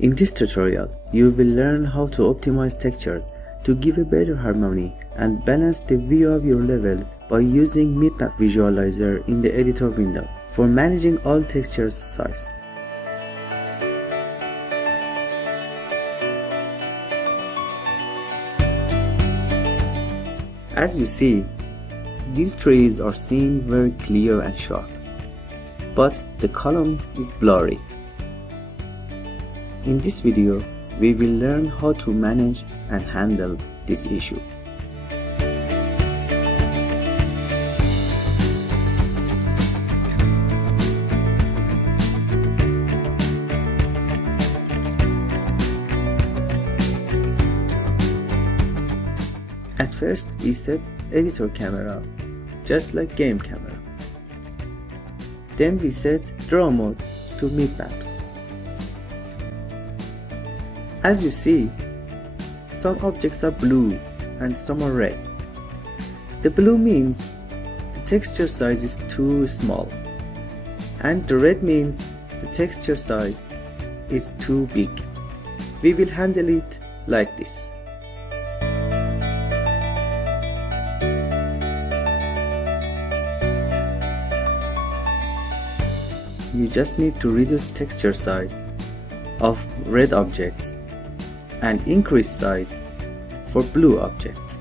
In this tutorial, you will learn how to optimize textures to give a better harmony and balance the view of your levels by using Mipmap visualizer in the editor window for managing all textures size. As you see, these trees are seen very clear and sharp, but the column is blurry. In this video, we will learn how to manage and handle this issue. At first, we set editor camera, just like game camera. Then we set draw mode to mipmaps. As you see, some objects are blue and some are red. The blue means the texture size is too small, and the red means the texture size is too big. We will handle it like this. You just need to reduce texture size of red objects and increase size for blue objects.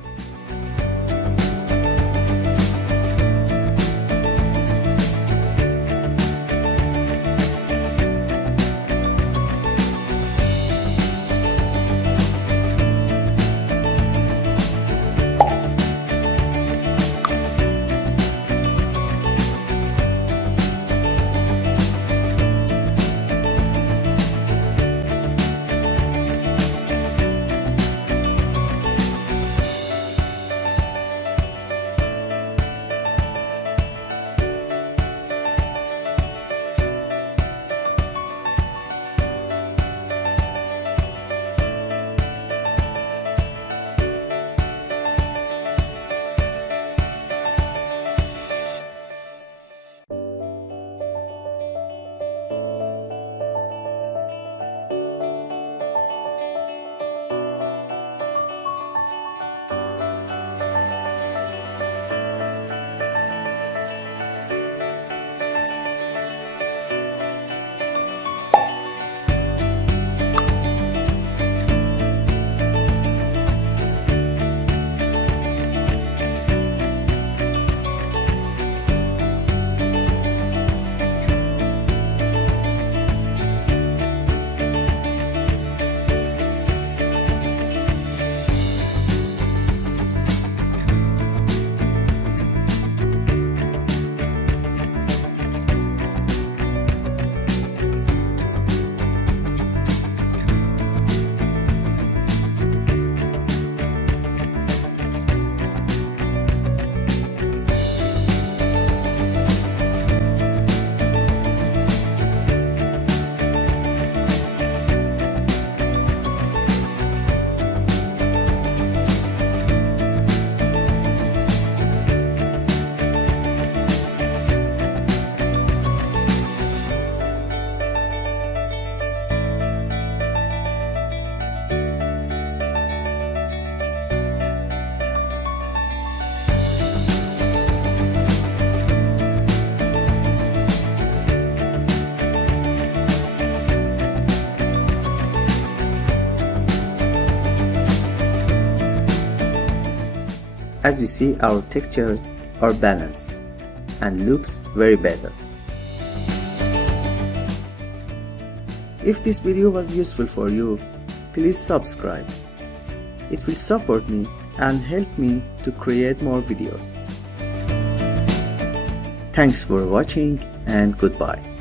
As you see, our textures are balanced and looks very better. If this video was useful for you, please subscribe. It will support me and help me to create more videos. Thanks for watching and goodbye.